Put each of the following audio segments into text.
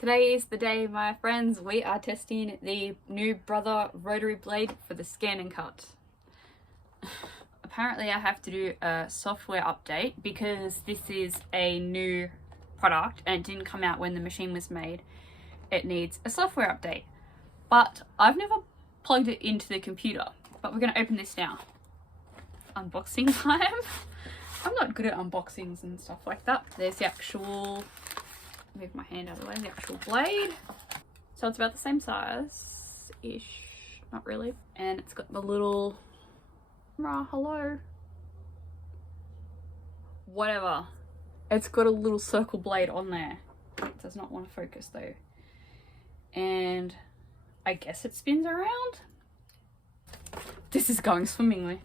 Today is the day, my friends. We are testing the new Brother Rotary Blade for the Scan'N'Cut. Apparently I have to do a software update because this is a new product and it didn't come out when the machine was made. It needs a software update. But I've never plugged it into the computer. But we're going to open this now. Unboxing time. I'm not good at unboxings and stuff like that. There's the actual... move my hand out of the way, the actual blade. So it's about the same size-ish, not really. And it's got the little, hello. Whatever. It's got a little circle blade on there. It does not want to focus though. And I guess it spins around. This is going swimmingly.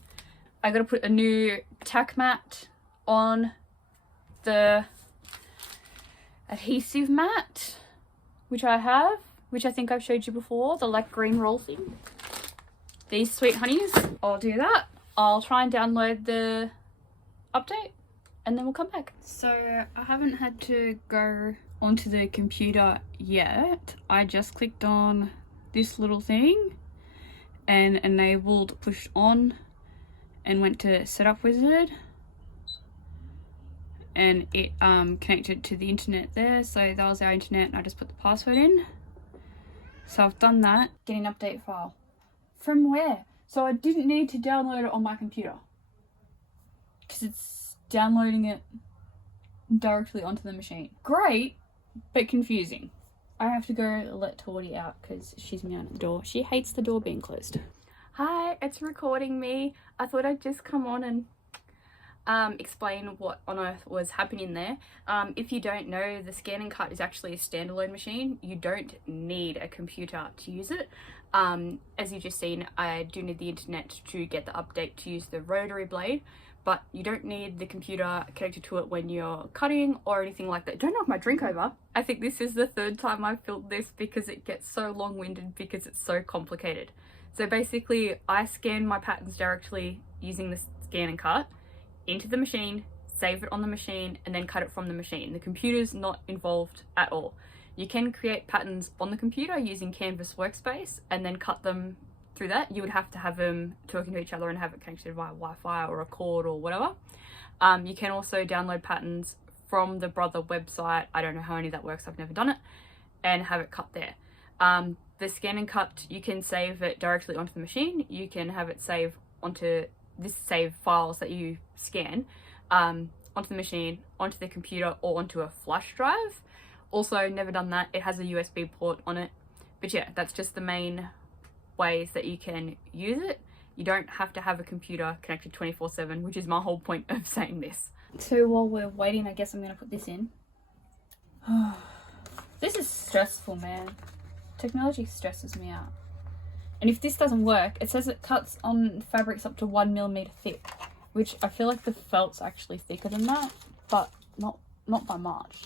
I gotta put a new tack mat on the adhesive mat, which I have, which I think I've showed you before, the like green roll thing. These sweet honeys, I'll do that. I'll try and download the update and then we'll come back. So I haven't had to go onto the computer yet. I just clicked on this little thing and enabled push on and went to setup wizard. And it connected to the internet there, so that was our internet and I just put the password in. So I've done that. Get an update file. From where? So I didn't need to download it on my computer because it's downloading it directly onto the machine. Great, but confusing. I have to go let Tordy out because she's meowing at the door. She hates the door being closed. Hi, it's recording me. I thought I'd just come on and explain what on earth was happening there. If you don't know, the Scan'N'Cut is actually a standalone machine. You don't need a computer to use it. As you've just seen, I do need the internet to get the update to use the rotary blade, but you don't need the computer connected to it when you're cutting or anything like that. Don't knock my drink over. I think this is the third time I've filmed this because it gets so long-winded because it's so complicated. So basically, I scan my patterns directly using the Scan'N'Cut into the machine, save it on the machine, and then cut it from the machine. The computer's not involved at all. You can create patterns on the computer using Canvas Workspace and then cut them through that. You would have to have them talking to each other and have it connected via Wi-Fi or a cord or whatever. You can also download patterns from the Brother website. I don't know how any of that works, I've never done it, and have it cut there. The Scan'N'Cut, you can save it directly onto the machine. You can have it save onto save files that you scan onto the machine, onto the computer, or onto a flash drive. Also, never done that. It has a USB port on it. But yeah, that's just the main ways that you can use it. You don't have to have a computer connected 24/7, which is my whole point of saying this. So while we're waiting, I guess I'm gonna put this in. This is stressful, man. Technology stresses me out. And if this doesn't work, it says it cuts on fabrics up to 1 millimeter thick, which I feel like the felt's actually thicker than that, but not by much.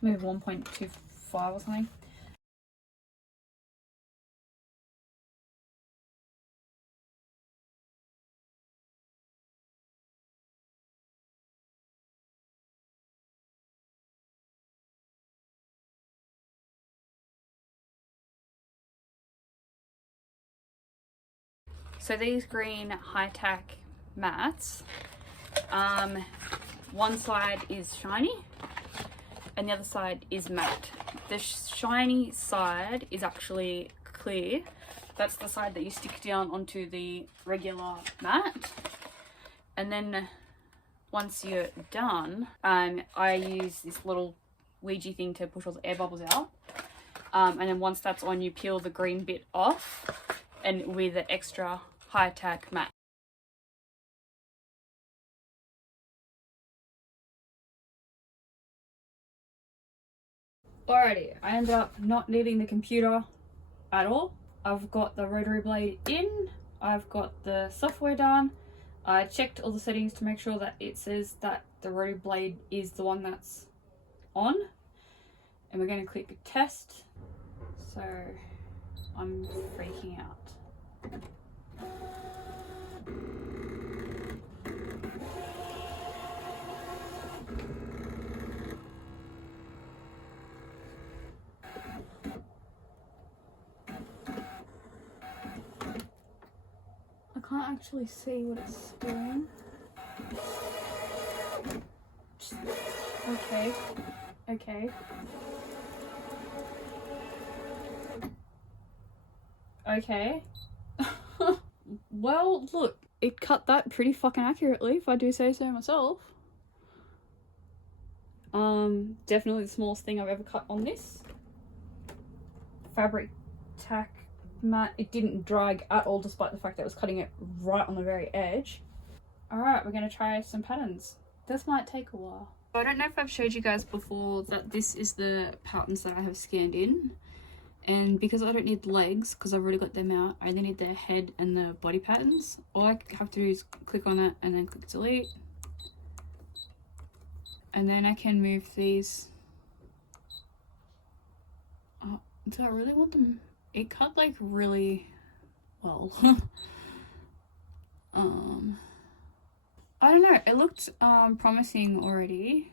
Maybe 1.25 or something. So these green high-tack mats, one side is shiny and the other side is matte. The shiny side is actually clear. That's the side that you stick down onto the regular mat. And then once you're done, I use this little Ouija thing to push all the air bubbles out. And then once that's on, you peel the green bit off and with the extra high-tack mat. Alrighty, I ended up not needing the computer at all. I've got the rotary blade in, I've got the software done. I checked all the settings to make sure that it says that the rotary blade is the one that's on. And we're going to click test. So I'm freaking out. can't actually see what it's doing. Okay. Okay. Okay. Well, look, it cut that pretty fucking accurately, if I do say so myself. Definitely the smallest thing I've ever cut on this. Fabric tack mat. It didn't drag at all, despite the fact that I was cutting it right on the very edge. Alright, we're gonna try some patterns. This might take a while. I don't know if I've showed you guys before that this is the patterns that I have scanned in. And because I don't need legs, because I've already got them out, I only need the head and the body patterns. All I have to do is click on it and then click delete. And then I can move these. Oh, do I really want them? It cut like really well. I don't know, it looked promising already.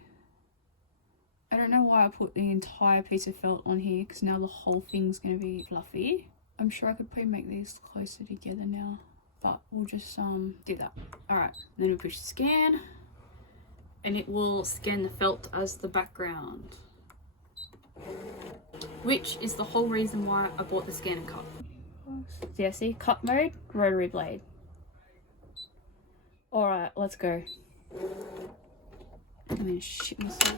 I don't know why I put the entire piece of felt on here, because now the whole thing's going to be fluffy. I'm sure I could probably make these closer together now, but we'll just do that. Alright, then we push scan, and it will scan the felt as the background. Which is the whole reason why I bought the Scan'N'Cut. Yeah, see? Cut mode, rotary blade. Alright, let's go. I'm gonna shit myself.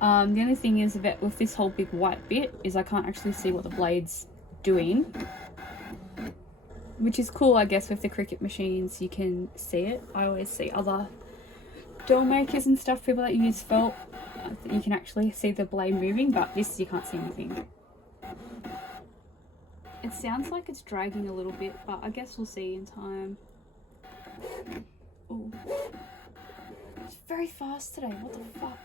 The only thing is that with this whole big white bit is I can't actually see what the blade's doing. Which is cool, I guess, with the Cricut machines, you can see it. I always see other doll makers and stuff, people that use felt, you can actually see the blade moving, but this you can't see anything. It sounds like it's dragging a little bit, but I guess we'll see in time. Oh, it's very fast today, what the fuck?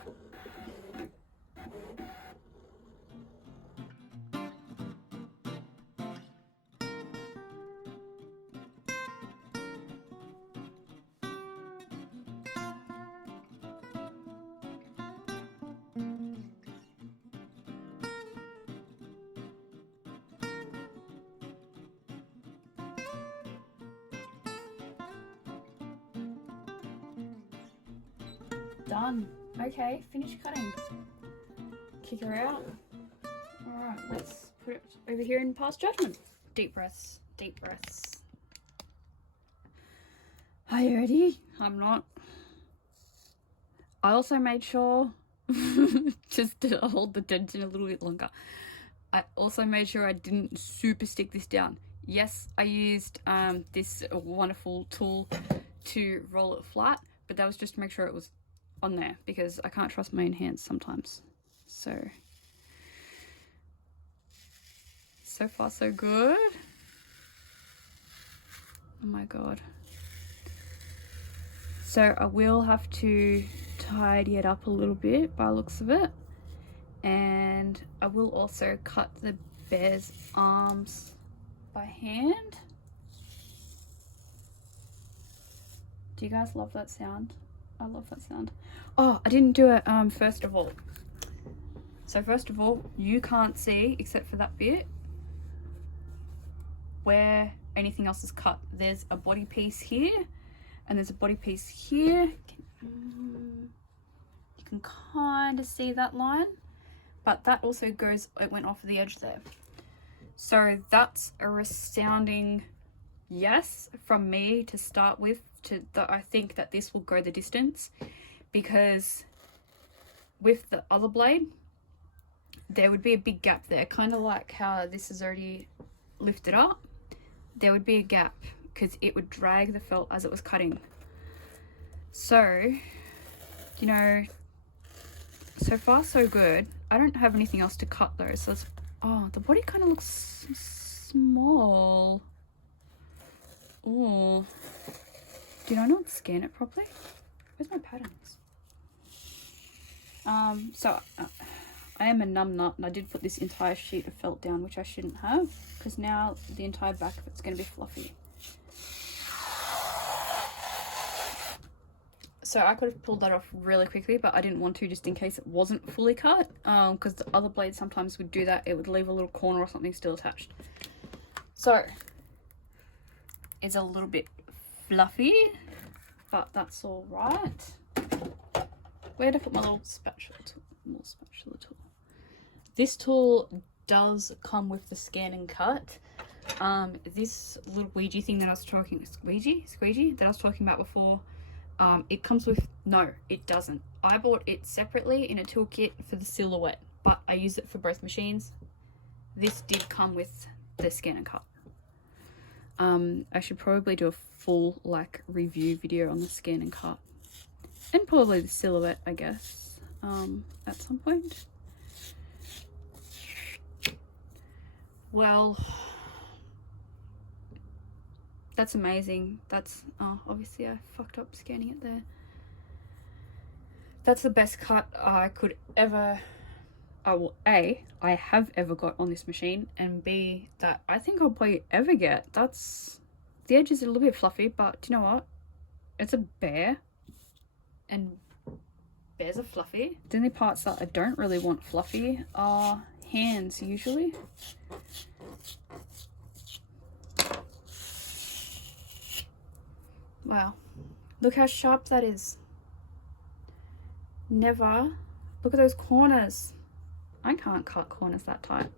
Done. Okay, finish cutting. Kick her out. Alright, let's put it over here in past judgment. Deep breaths, deep breaths. Are you ready? I'm not. I also made sure, just to hold the tension a little bit longer, I also made sure I didn't super stick this down. Yes, I used this wonderful tool to roll it flat, but that was just to make sure it was on there, because I can't trust my own hands sometimes. So far so good. Oh my god. So I will have to tidy it up a little bit by the looks of it, and I will also cut the bear's arms by hand. Do you guys love that sound? I love that sound. Oh, I didn't do it first of all. So first of all, you can't see, except for that bit, where anything else is cut. There's a body piece here, and there's a body piece here. You can kind of see that line, but that also goes, it went off the edge there. So that's a resounding yes from me to start with. I think that this will go the distance, because with the other blade there would be a big gap there, kind of like how this is already lifted up. There would be a gap because it would drag the felt as it was cutting. So, you know, so far so good. I don't have anything else to cut though, so it's, oh, the body kind of looks small. Oh, did I not scan it properly? Where's my patterns? I am a numb nut, and I did put this entire sheet of felt down, which I shouldn't have, because now the entire back of it's going to be fluffy. So I could have pulled that off really quickly, but I didn't want to, just in case it wasn't fully cut, because the other blades sometimes would do that. It would leave a little corner or something still attached. So it's a little bit fluffy, but that's all right. Where did I put my little spatula tool? This tool does come with the Scan'N'Cut. This little squeegee thing that I was talking, squeegee that I was talking about before, it comes with, no, it doesn't. I bought it separately in a toolkit for the Silhouette, but I use it for both machines. This did come with the Scan'N'Cut. I should probably do a full like review video on the Scan'N'Cut and probably the Silhouette, I guess, at some point. Well, that's amazing. That's, oh, obviously I fucked up scanning it there. That's the best cut I could ever, well, A, I have ever got on this machine, and B, that I think I'll probably ever get. That's, the edge is a little bit fluffy, but do you know what? It's a bear, and bears are fluffy. The only parts that I don't really want fluffy are hands, usually. Wow, look how sharp that is. Never. Look at those corners. I can't cut corners that tight.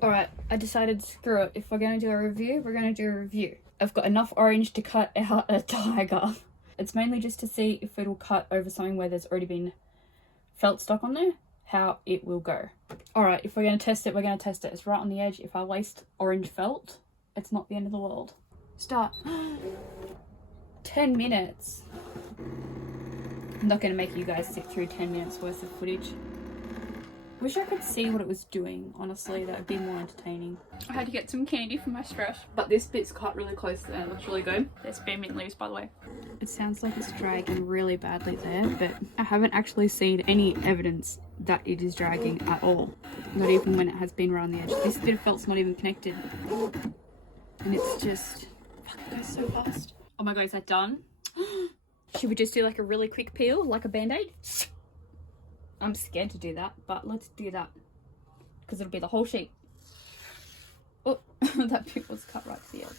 Alright, I decided, screw it. If we're going to do a review, we're going to do a review. I've got enough orange to cut out a tiger. It's mainly just to see if it'll cut over something where there's already been felt stock on there, how it will go. Alright, if we're going to test it, we're going to test it. It's right on the edge. If I waste orange felt, it's not the end of the world. Start. 10 minutes. I'm not going to make you guys sit through 10 minutes worth of footage. Wish I could see what it was doing, honestly. That would be more entertaining. I had to get some candy for my stress, but this bit's cut really close and it looks really good. They're spearmint leaves, by the way. It sounds like it's dragging really badly there, but I haven't actually seen any evidence that it is dragging at all. Not even when it has been around the edge. This bit of felt's not even connected. And it's just, fuck, it goes so fast. Oh my god, is that done? Should we just do like a really quick peel, like a band-aid? I'm scared to do that, but let's do that. Because it'll be the whole sheet. Oh, that bit was cut right to the edge.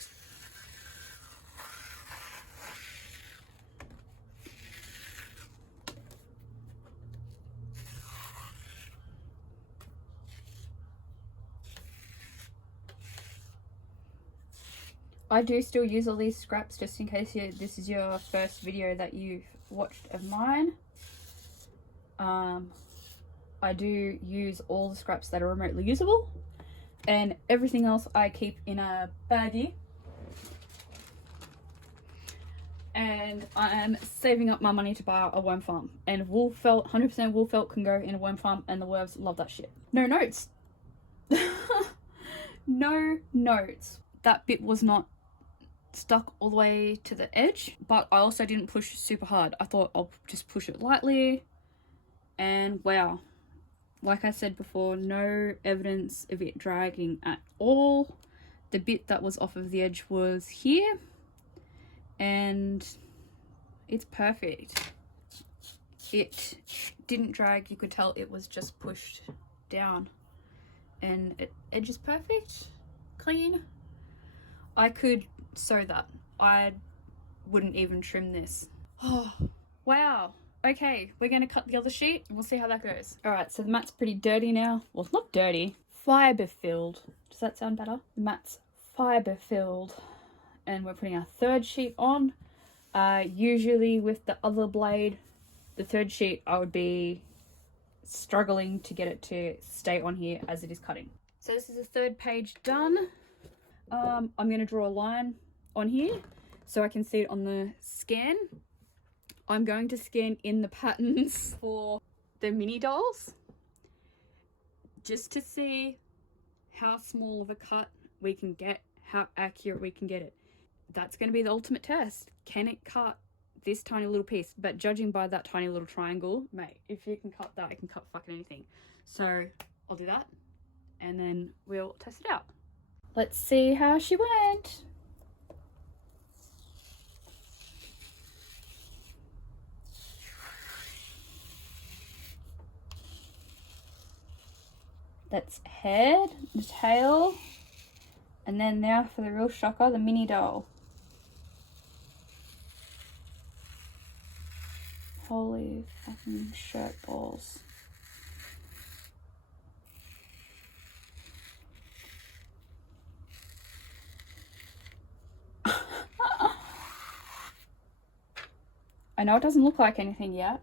I do still use all these scraps just in case this is your first video that you've watched of mine. I do use all the scraps that are remotely usable, and everything else I keep in a baggie. And I am saving up my money to buy a worm farm, and wool felt, 100% wool felt can go in a worm farm, and the worms love that shit. No notes. No notes. That bit was not stuck all the way to the edge, but I also didn't push super hard. I thought I'll just push it lightly, and wow, like I said before, no evidence of it dragging at all. The bit that was off of the edge was here, and it's perfect. It didn't drag. You could tell it was just pushed down, and it edge is perfect, clean. I could sew that. I wouldn't even trim this. Oh, wow. Okay, we're going to cut the other sheet and we'll see how that goes. Alright, so the mat's pretty dirty now. Well, it's not dirty. Fibre filled. Does that sound better? The mat's fibre filled. And we're putting our third sheet on. Usually with the other blade, the third sheet, I would be struggling to get it to stay on here as it is cutting. So this is the third page done. I'm going to draw a line on here so I can see it on the scan. I'm going to scan in the patterns for the mini dolls just to see how small of a cut we can get, how accurate we can get it. That's going to be the ultimate test. Can it cut this tiny little piece? But judging by that tiny little triangle, mate, if you can cut that, I can cut fucking anything. So I'll do that and then we'll test it out. Let's see how she went. That's head, the tail, and then now for the real shocker, the mini doll. Holy fucking shirt balls. I know it doesn't look like anything yet.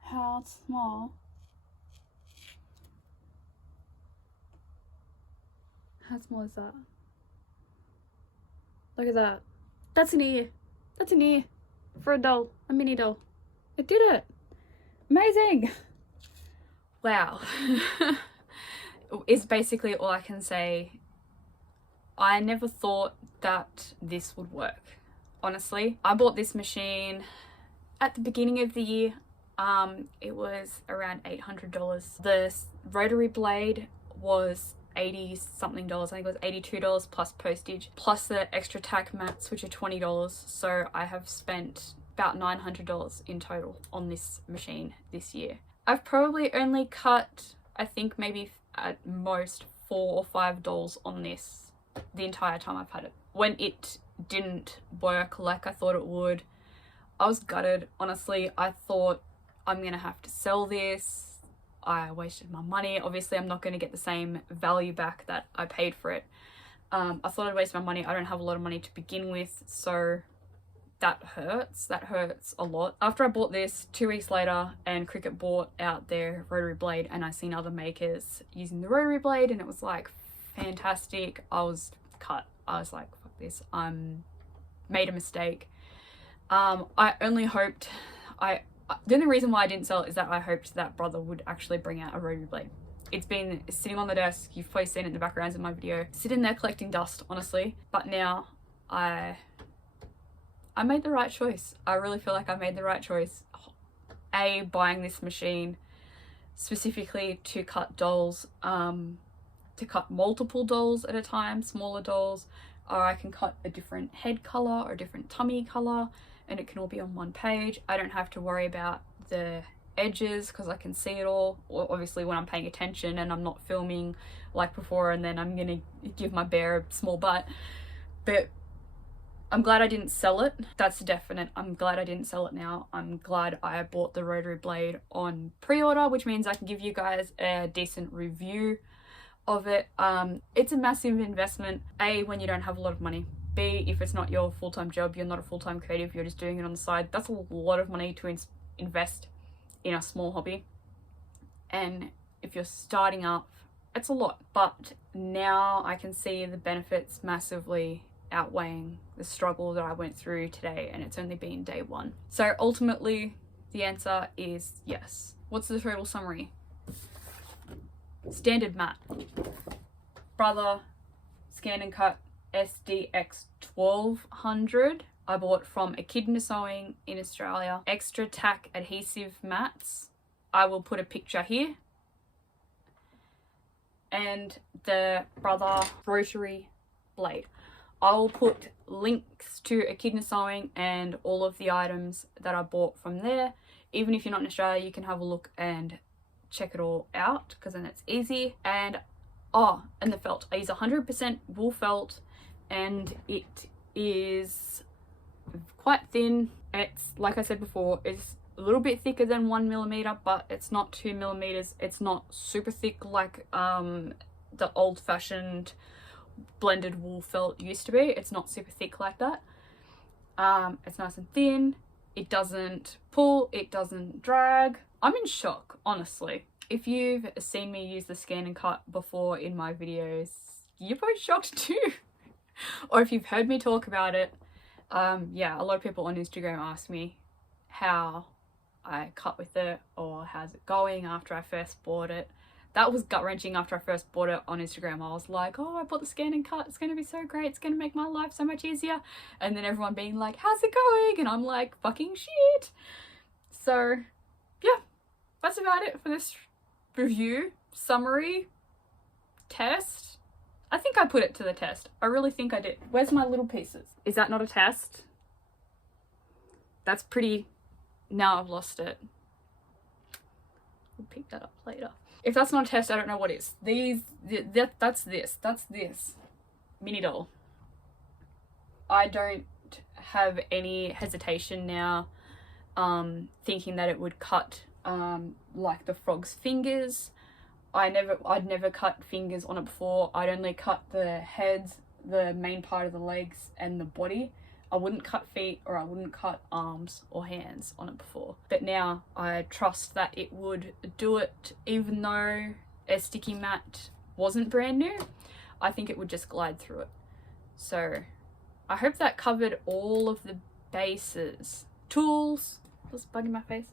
How small? How small is that? Look at that. That's an ear. That's an ear. For a doll. A mini doll. It did it. Amazing. Wow. Is basically all I can say. I never thought that this would work. Honestly. I bought this machine at the beginning of the year. It was around $800. The rotary blade was $80 something. I think it was $82 plus postage, plus the extra tack mats, which are $20. So I have spent about $900 in total on this machine this year. I've probably only cut, I think maybe at most 4 or 5 dolls on this the entire time I've had it. When it didn't work like I thought it would, I was gutted. Honestly, I thought I'm gonna have to sell this. I wasted my money. Obviously, I'm not going to get the same value back that I paid for it. I thought I'd waste my money. I don't have a lot of money to begin with, so that hurts. That hurts a lot. After I bought this, 2 weeks later, and Cricut bought out their rotary blade, and I seen other makers using the rotary blade, and it was like fantastic. I was cut. I was like, fuck this. Made a mistake. I only hoped the only reason why I didn't sell it is that I hoped that Brother would actually bring out a rotary blade. It's been sitting on the desk. You've probably seen it in the backgrounds in my video. Sitting there collecting dust, honestly. But now I made the right choice. I really feel like I made the right choice. Buying this machine specifically to cut dolls, to cut multiple dolls at a time, smaller dolls, or I can cut a different head color or a different tummy color, and it can all be on one page. I don't have to worry about the edges because I can see it all. Obviously when I'm paying attention and I'm not filming like before, and then I'm gonna give my bear a small butt. But I'm glad I didn't sell it. That's definite. I'm glad I didn't sell it now. I'm glad I bought the rotary blade on pre-order, which means I can give you guys a decent review of it. It's a massive investment, A, when you don't have a lot of money. B, if it's not your full-time job, you're not a full-time creative, you're just doing it on the side. That's a lot of money to invest in a small hobby. And if you're starting up, it's a lot. But now I can see the benefits massively outweighing the struggle that I went through today, and it's only been day 1. So ultimately, the answer is yes. What's the total summary? Standard mat. Brother Scan'N'Cut SDX1200. I bought from Echidna Sewing in Australia. Extra tack adhesive mats. I will put a picture here. And the Brother rotary blade. I will put links to Echidna Sewing and all of the items that I bought from there. Even if you're not in Australia, you can have a look and check it all out, because then it's easy. And and the felt. I use 100% wool felt, and it is quite thin. It's, like I said before, it's a little bit thicker than 1mm, but it's not 2mm. It's not super thick like the old-fashioned blended wool felt used to be. It's not super thick like that. It's nice and thin. It doesn't pull, it doesn't drag. I'm in shock, honestly. If you've seen me use the Scan'N'Cut before in my videos, you're probably shocked too. Or if you've heard me talk about it, yeah, a lot of people on Instagram ask me how I cut with it or how's it going after I first bought it. That was gut-wrenching after I first bought it on Instagram. I was like, oh, I bought the Scan'N'Cut, it's gonna be so great, it's gonna make my life so much easier. And then everyone being like, how's it going? And I'm like, fucking shit. So yeah, that's about it for this review, summary, test. I think I put it to the test. I really think I did. Where's my little pieces? Is that not a test? That's pretty... Now I've lost it. We'll pick that up later. If that's not a test, I don't know what is. That's this mini doll. I don't have any hesitation now thinking that it would cut like the frog's fingers. I'd never cut fingers on it before. I'd only cut the heads, the main part of the legs and the body. I wouldn't cut feet or I wouldn't cut arms or hands on it before. But now I trust that it would do it. Even though a sticky mat wasn't brand new, I think it would just glide through it. So I hope that covered all of the bases. Tools, what's bugging my face?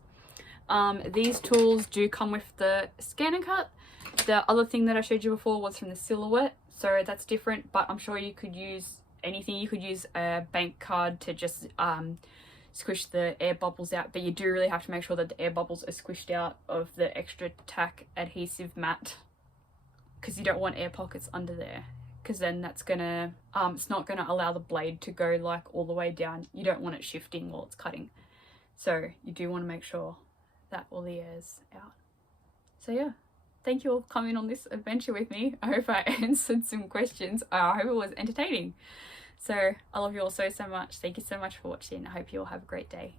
These tools do come with the Scan'N'Cut. The other thing that I showed you before was from the Silhouette, so that's different, but I'm sure you could use anything. You could use a bank card to just squish the air bubbles out, but you do really have to make sure that the air bubbles are squished out of the extra tack adhesive mat, because you don't want air pockets under there, because then that's gonna it's not gonna allow the blade to go like all the way down. You don't want it shifting while it's cutting, so you do want to make sure that all the air's out. So yeah, thank you all for coming on this adventure with me. I hope I answered some questions. I hope it was entertaining. So I love you all so much. Thank you so much for watching. I hope you all have a great day.